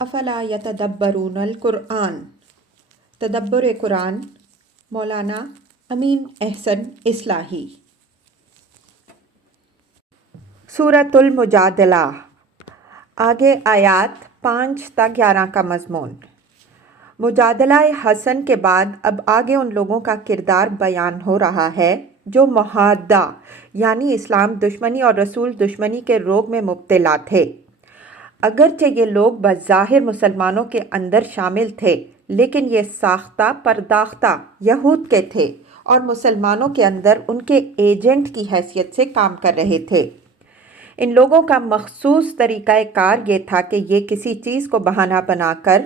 افلا یتدبرون القرآن، تدبر قرآن، مولانا امین احسن اصلاحی۔ سورۃ المجادلہ، آگے آیات 5 تا 11 کا مضمون۔ مجادلہ حسن کے بعد اب آگے ان لوگوں کا کردار بیان ہو رہا ہے جو محادہ یعنی اسلام دشمنی اور رسول دشمنی کے روگ میں مبتلا تھے۔ اگرچہ یہ لوگ بظاہر مسلمانوں کے اندر شامل تھے، لیکن یہ ساختہ پرداختہ یہود کے تھے اور مسلمانوں کے اندر ان کے ایجنٹ کی حیثیت سے کام کر رہے تھے۔ ان لوگوں کا مخصوص طریقہ کار یہ تھا کہ یہ کسی چیز کو بہانہ بنا کر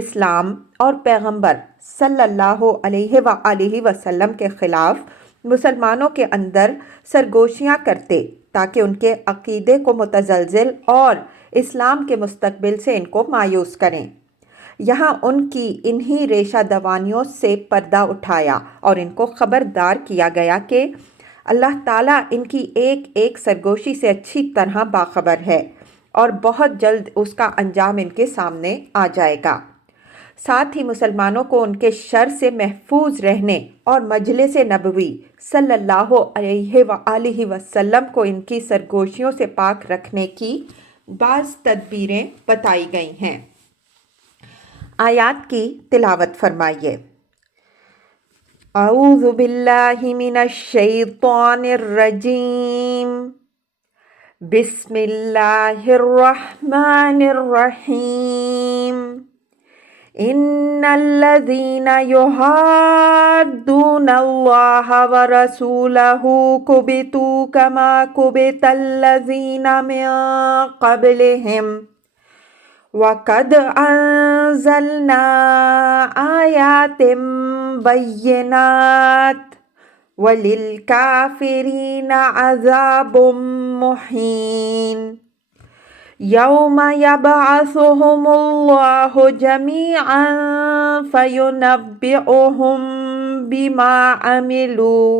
اسلام اور پیغمبر صلی اللہ علیہ وآلہ وسلم کے خلاف مسلمانوں کے اندر سرگوشیاں کرتے تاکہ ان کے عقیدے کو متزلزل اور اسلام کے مستقبل سے ان کو مایوس کریں۔ یہاں ان کی انہی ریشہ دوانیوں سے پردہ اٹھایا اور ان کو خبردار کیا گیا کہ اللہ تعالیٰ ان کی ایک ایک سرگوشی سے اچھی طرح باخبر ہے اور بہت جلد اس کا انجام ان کے سامنے آ جائے گا۔ ساتھ ہی مسلمانوں کو ان کے شر سے محفوظ رہنے اور مجلس نبوی صلی اللہ علیہ وآلہ وسلم کو ان کی سرگوشیوں سے پاک رکھنے کی بعض تدبیریں بتائی گئی ہیں۔ آیات کی تلاوت فرمائیے۔ اعوذ باللہ من الشیطان الرجیم، بسم اللہ الرحمن الرحیم۔ ان الذین یحادون اللہ ورسولہ کبتوا کما کبت الذین من قبلہم وَقَدْ أَنزَلْنَا آيَاتٍ بَيِّنَاتٍ وَلِلْكَافِرِينَ عَذَابٌ مُّهِينٌ۔ يَوْمَ يَبْعَثُهُمُ اللَّهُ جَمِيعًا فَيُنَبِّئُهُم بِمَا عَمِلُوا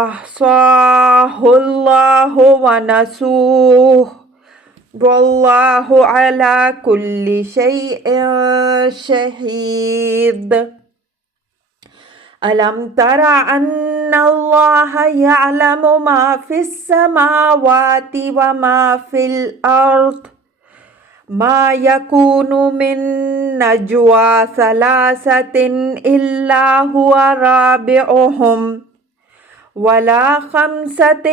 أَحْصَاهُ اللَّهُ وَنَسُوهُ واللہ علی کل شیء شہید۔ الم تر ان اللہ یعلم ما فی السماوات وما فی الارض ما یکون من نجوى ثلاثة الا هو رابعهم ولا خمسة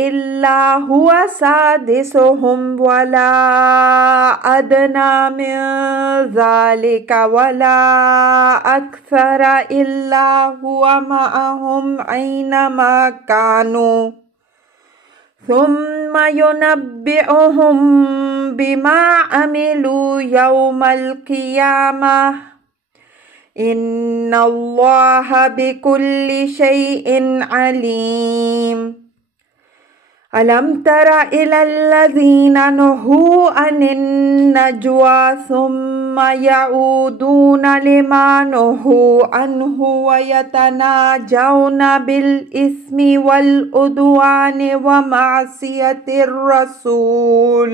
إلا هو سادسهم ولا أدنى من ذلك ولا أكثر إلا هو معهم أينما كانوا ثم ينبئهم بما عملوا يوم القيامة ان اللہ بکل شیء علیم۔ الم تر الی الذین نہوا عن النجوى ثم یعودون لما نہوا عنہ ویتناجون بالاثم والعدوان ومعصیة الرسول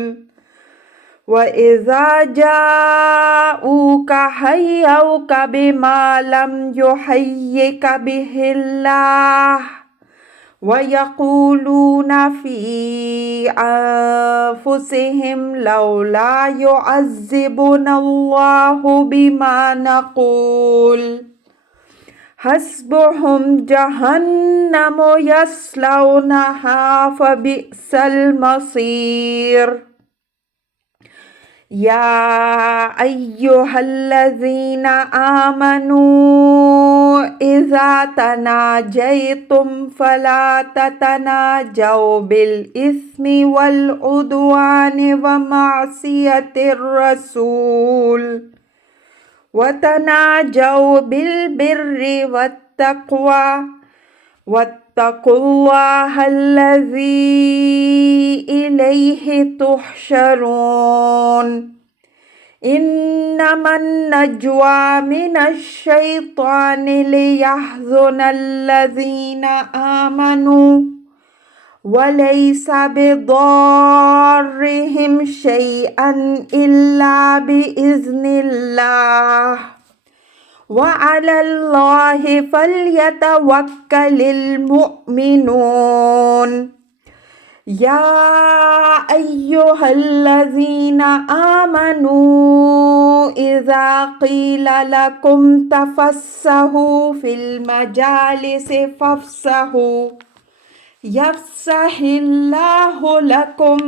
وَإِذَا جَاءُوكَ حَيَّوْكَ بِمَا لَمْ يُحَيِّكَ بِهِ اللَّهُ وَيَقُولُونَ فِي أَنفُسِهِمْ لَوْلَا يُعَذِّبُنَا اللَّهُ بِمَا نَقُولُ حَسْبُهُمْ جَهَنَّمُ يَصْلَوْنَهَا فَبِئْسَ الْمَصِيرُ۔ یا ایہا الذین آمنوا اذا تناجیتم فلا تتناجوا بالاثم والعدوان ومعصیة الرسول وتناجوا بالبر والتقوى واتقوا اللہ الذی الیہ تحشرون۔ انما النجوى من الشیطان لیحزن الذین آمنوا وَلَيْسَ بِضَارِّهِمْ شَيْئًا إِلَّا بِإِذْنِ اللَّهِ وَعَلَى اللَّهِ فَلْيَتَوَكَّلِ الْمُؤْمِنُونَ يَا أَيُّهَا الَّذِينَ آمَنُوا إِذَا قِيلَ لَكُمْ تَفَسَّحُوا فِي الْمَجَالِسِ فَافْسَحُوا يَفْسَحِ اللَّهُ لَكُمْ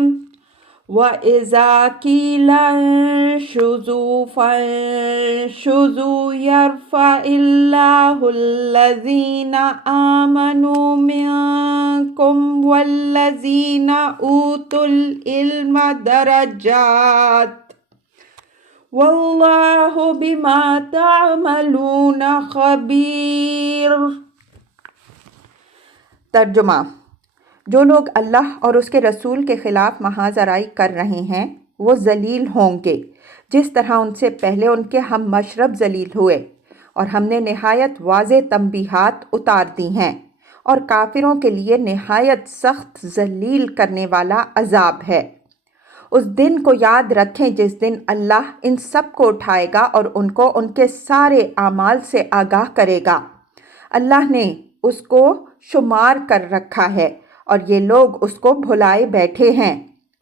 وَإِذَا قِيلَ انشُزُوا فَانشُزُوا يَرْفَعِ اللَّهُ الَّذِينَ آمَنُوا مِنكُمْ وَالَّذِينَ أُوتُوا الْعِلْمَ دَرَجَاتٍ وَاللَّهُ بِمَا تَعْمَلُونَ خَبِيرٌ۔ ترجمہ: جو لوگ اللہ اور اس کے رسول کے خلاف محاذ آرائی کر رہے ہیں وہ ذلیل ہوں گے جس طرح ان سے پہلے ان کے ہم مشرب ذلیل ہوئے، اور ہم نے نہایت واضح تنبیہات اتار دی ہیں، اور کافروں کے لیے نہایت سخت ذلیل کرنے والا عذاب ہے۔ اس دن کو یاد رکھیں جس دن اللہ ان سب کو اٹھائے گا اور ان کو ان کے سارے اعمال سے آگاہ کرے گا۔ اللہ نے اس کو شمار کر رکھا ہے اور یہ لوگ اس کو بھلائے بیٹھے ہیں،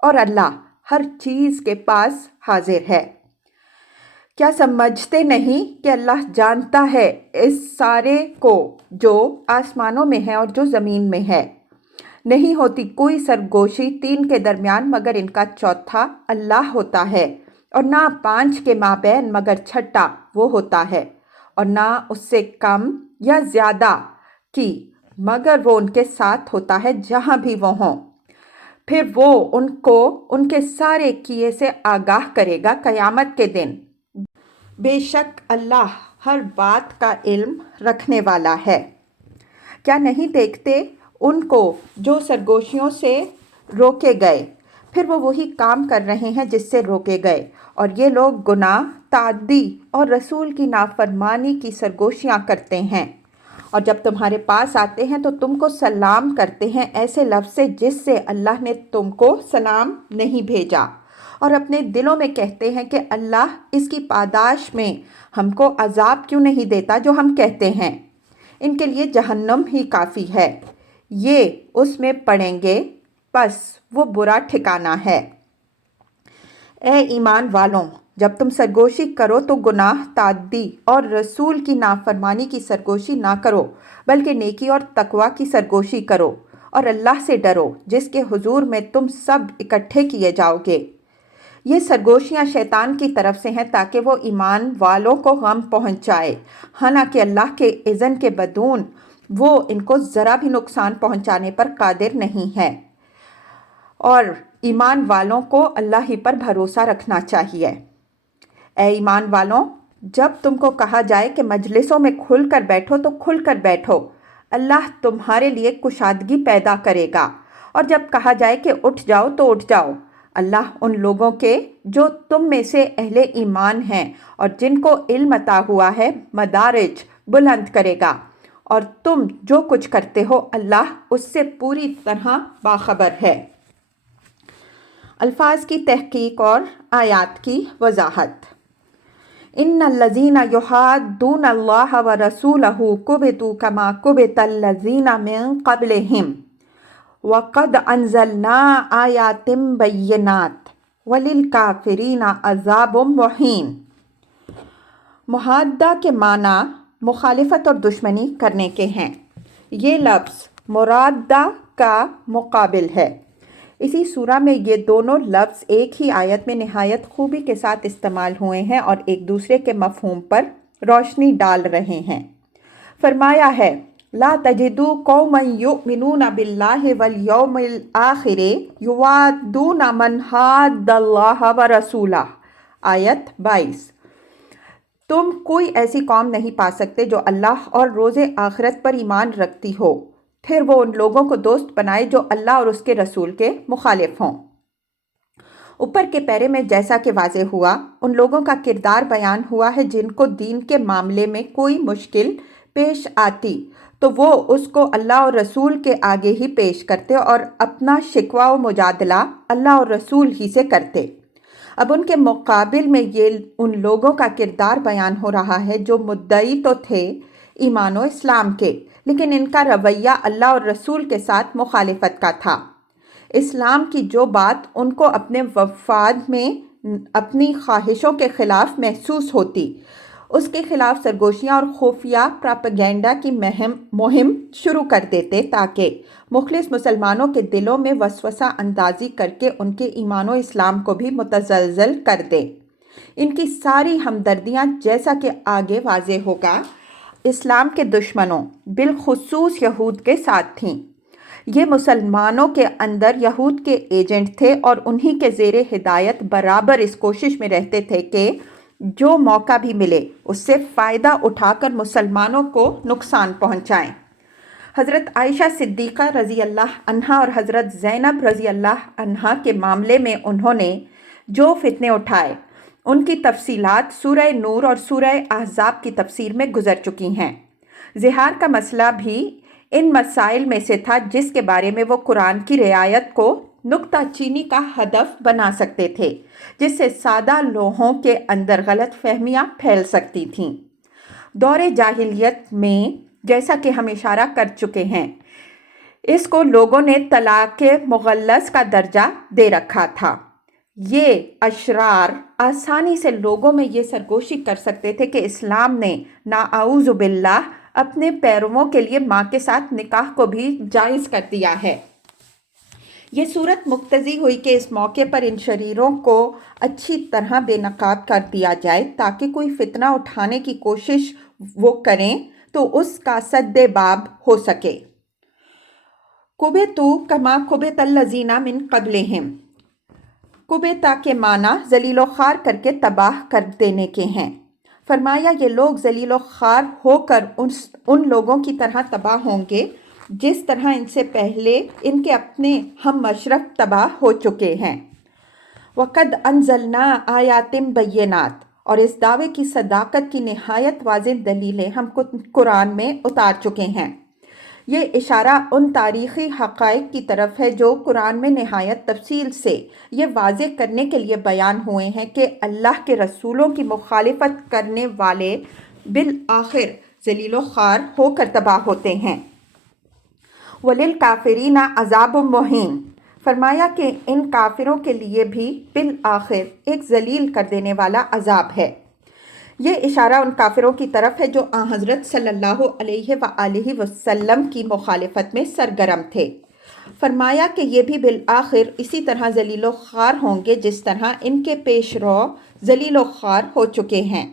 اور اللہ ہر چیز کے پاس حاضر ہے۔ کیا سمجھتے نہیں کہ اللہ جانتا ہے اس سارے کو جو آسمانوں میں ہے اور جو زمین میں ہے؟ نہیں ہوتی کوئی سرگوشی تین کے درمیان مگر ان کا چوتھا اللہ ہوتا ہے، اور نہ 5 کے مابین مگر چھٹا وہ ہوتا ہے، اور نہ اس سے کم یا زیادہ کی مگر وہ ان کے ساتھ ہوتا ہے جہاں بھی وہ ہوں۔ پھر وہ ان کو ان کے سارے کیے سے آگاہ کرے گا قیامت کے دن۔ بے شک اللہ ہر بات کا علم رکھنے والا ہے۔ کیا نہیں دیکھتے ان کو جو سرگوشیوں سے روکے گئے، پھر وہ وہی کام کر رہے ہیں جس سے روکے گئے، اور یہ لوگ گناہ، تعدی اور رسول کی نافرمانی کی سرگوشیاں کرتے ہیں، اور جب تمہارے پاس آتے ہیں تو تم کو سلام کرتے ہیں ایسے لفظ سے جس سے اللہ نے تم کو سلام نہیں بھیجا، اور اپنے دلوں میں کہتے ہیں کہ اللہ اس کی پاداش میں ہم کو عذاب کیوں نہیں دیتا جو ہم کہتے ہیں۔ ان کے لیے جہنم ہی کافی ہے، یہ اس میں پڑیں گے، پس وہ برا ٹھکانہ ہے۔ اے ایمان والوں، جب تم سرگوشی کرو تو گناہ، تعدی اور رسول کی نافرمانی کی سرگوشی نہ کرو، بلکہ نیکی اور تقوی کی سرگوشی کرو، اور اللہ سے ڈرو جس کے حضور میں تم سب اکٹھے کیے جاؤ گے۔ یہ سرگوشیاں شیطان کی طرف سے ہیں تاکہ وہ ایمان والوں کو غم پہنچائے، حالانکہ اللہ کے اذن کے بدون وہ ان کو ذرا بھی نقصان پہنچانے پر قادر نہیں ہے، اور ایمان والوں کو اللہ ہی پر بھروسہ رکھنا چاہیے۔ اے ایمان والوں، جب تم کو کہا جائے کہ مجلسوں میں کھل کر بیٹھو تو کھل کر بیٹھو، اللہ تمہارے لیے کشادگی پیدا کرے گا، اور جب کہا جائے کہ اٹھ جاؤ تو اٹھ جاؤ، اللہ ان لوگوں کے جو تم میں سے اہل ایمان ہیں اور جن کو علم عطا ہوا ہے مدارج بلند کرے گا، اور تم جو کچھ کرتے ہو اللہ اس سے پوری طرح باخبر ہے۔ الفاظ کی تحقیق اور آیات کی وضاحت۔ ان الذین یحادون اللہ ورسولہ کبتوا کما کبت الذین من قبلہم وقد انزلنا آیات بینات وللکافرین عذاب مہین۔ محادہ کے معنی مخالفت اور دشمنی کرنے کے ہیں۔ یہ لفظ مرادہ کا مقابل ہے۔ اسی سورہ میں یہ دونوں لفظ ایک ہی آیت میں نہایت خوبی کے ساتھ استعمال ہوئے ہیں اور ایک دوسرے کے مفہوم پر روشنی ڈال رہے ہیں۔ فرمایا ہے لا تجدوا قوما یؤمنون باللہ والیوم الآخر یوادون من حاد اللہ ورسولہ، آیت 22۔ تم کوئی ایسی قوم نہیں پا سکتے جو اللہ اور روز آخرت پر ایمان رکھتی ہو، پھر وہ ان لوگوں کو دوست بنائے جو اللہ اور اس کے رسول کے مخالف ہوں۔ اوپر کے پیرے میں جیسا کہ واضح ہوا، ان لوگوں کا کردار بیان ہوا ہے جن کو دین کے معاملے میں کوئی مشکل پیش آتی تو وہ اس کو اللہ اور رسول کے آگے ہی پیش کرتے اور اپنا شکوہ و مجادلہ اللہ اور رسول ہی سے کرتے۔ اب ان کے مقابل میں یہ ان لوگوں کا کردار بیان ہو رہا ہے جو مدعی تو تھے ایمان و اسلام کے، لیکن ان کا رویہ اللہ اور رسول کے ساتھ مخالفت کا تھا۔ اسلام کی جو بات ان کو اپنے وفاد میں اپنی خواہشوں کے خلاف محسوس ہوتی، اس کے خلاف سرگوشیاں اور خفیہ پراپیگنڈا کی مہم شروع کر دیتے تاکہ مخلص مسلمانوں کے دلوں میں وسوسہ اندازی کر کے ان کے ایمان و اسلام کو بھی متزلزل کر دے۔ ان کی ساری ہمدردیاں، جیسا کہ آگے واضح ہوگا، اسلام کے دشمنوں بالخصوص یہود کے ساتھ تھیں۔ یہ مسلمانوں کے اندر یہود کے ایجنٹ تھے اور انہی کے زیر ہدایت برابر اس کوشش میں رہتے تھے کہ جو موقع بھی ملے اس سے فائدہ اٹھا کر مسلمانوں کو نقصان پہنچائیں۔ حضرت عائشہ صدیقہ رضی اللہ عنہا اور حضرت زینب رضی اللہ عنہا کے معاملے میں انہوں نے جو فتنے اٹھائے، ان کی تفصیلات سورہ نور اور سورہ احزاب کی تفسیر میں گزر چکی ہیں۔ زہار کا مسئلہ بھی ان مسائل میں سے تھا جس کے بارے میں وہ قرآن کی رعایت کو نکتہ چینی کا ہدف بنا سکتے تھے، جس سے سادہ لوگوں کے اندر غلط فہمیاں پھیل سکتی تھیں۔ دور جاہلیت میں، جیسا کہ ہم اشارہ کر چکے ہیں، اس کو لوگوں نے طلاق مغلظ کا درجہ دے رکھا تھا۔ یہ اشرار آسانی سے لوگوں میں یہ سرگوشی کر سکتے تھے کہ اسلام نے ناعوذ باللہ اپنے پیرووں کے لیے ماں کے ساتھ نکاح کو بھی جائز کر دیا ہے۔ یہ صورت مقتضی ہوئی کہ اس موقع پر ان شریروں کو اچھی طرح بے نقاب کر دیا جائے تاکہ کوئی فتنہ اٹھانے کی کوشش وہ کریں تو اس کا سد باب ہو سکے۔ کبتوا کما کبت الذین من قبلہم، کبتا کے معنی ذلیل و خوار کر کے تباہ کر دینے کے ہیں۔ فرمایا یہ لوگ ذلیل و خوار ہو کر ان لوگوں کی طرح تباہ ہوں گے جس طرح ان سے پہلے ان کے اپنے ہم مشرف تباہ ہو چکے ہیں۔ وَقَدْ أَنزَلْنَا آيَاتٍ بَيِّنَاتٍ، اور اس دعوے کی صداقت کی نہایت واضح دلیلیں ہم قرآن میں اتار چکے ہیں۔ یہ اشارہ ان تاریخی حقائق کی طرف ہے جو قرآن میں نہایت تفصیل سے یہ واضح کرنے کے لیے بیان ہوئے ہیں کہ اللہ کے رسولوں کی مخالفت کرنے والے بالآخر ذلیل و خوار ہو کر تباہ ہوتے ہیں۔ وَلِلْكَافِرِينَ عَذَابٌ مُّهِينٌ، فرمایا کہ ان کافروں کے لیے بھی بالآخر ایک ذلیل کر دینے والا عذاب ہے۔ یہ اشارہ ان کافروں کی طرف ہے جو آن حضرت صلی اللہ علیہ وآلہ وسلم کی مخالفت میں سرگرم تھے۔ فرمایا کہ یہ بھی بالآخر اسی طرح ذلیل و خوار ہوں گے جس طرح ان کے پیش رو ذلیل و خوار ہو چکے ہیں۔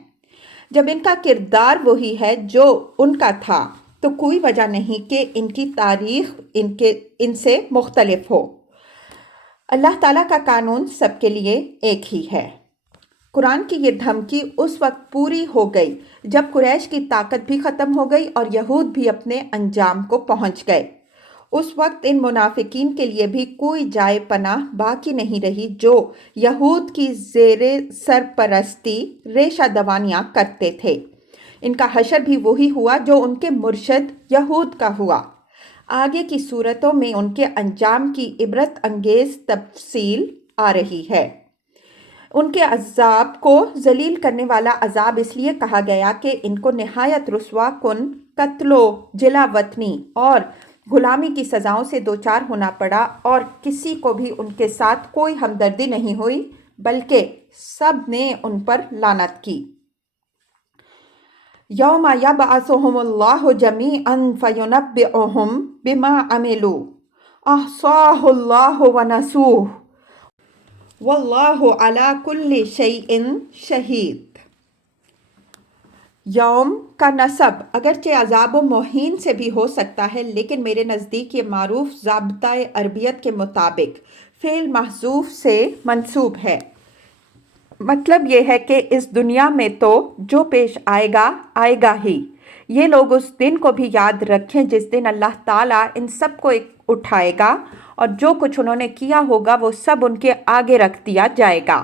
جب ان کا کردار وہی ہے جو ان کا تھا تو کوئی وجہ نہیں کہ ان کی تاریخ ان سے مختلف ہو۔ اللہ تعالیٰ کا قانون سب کے لیے ایک ہی ہے۔ قرآن کی یہ دھمکی اس وقت پوری ہو گئی جب قریش کی طاقت بھی ختم ہو گئی اور یہود بھی اپنے انجام کو پہنچ گئے۔ اس وقت ان منافقین کے لیے بھی کوئی جائے پناہ باقی نہیں رہی جو یہود کی زیر سرپرستی ریشہ دوانیاں کرتے تھے۔ ان کا حشر بھی وہی ہوا جو ان کے مرشد یہود کا ہوا۔ آگے کی صورتوں میں ان کے انجام کی عبرت انگیز تفصیل آ رہی ہے۔ ان کے عذاب کو ذلیل کرنے والا عذاب اس لیے کہا گیا کہ ان کو نہایت رسوا کن قتل و جلا وطنی اور غلامی کی سزاؤں سے دوچار ہونا پڑا، اور کسی کو بھی ان کے ساتھ کوئی ہمدردی نہیں ہوئی بلکہ سب نے ان پر لعنت کی۔ یوم یبعثہم اللہ جمیعا فینبئہم بما عملوا احصاہ اللہ ونسوہ واللہ علی کل شیء شہید۔ یوم کا نسب اگرچہ عذاب و مہین سے بھی ہو سکتا ہے، لیکن میرے نزدیک یہ معروف ضابطۂ عربیت کے مطابق فعل محذوف سے منسوب ہے۔ مطلب یہ ہے کہ اس دنیا میں تو جو پیش آئے گا ہی۔ یہ لوگ اس دن کو بھی یاد رکھیں جس دن اللہ تعالیٰ ان سب کو اٹھائے گا اور جو کچھ انہوں نے کیا ہوگا وہ سب ان کے آگے رکھ دیا جائے گا۔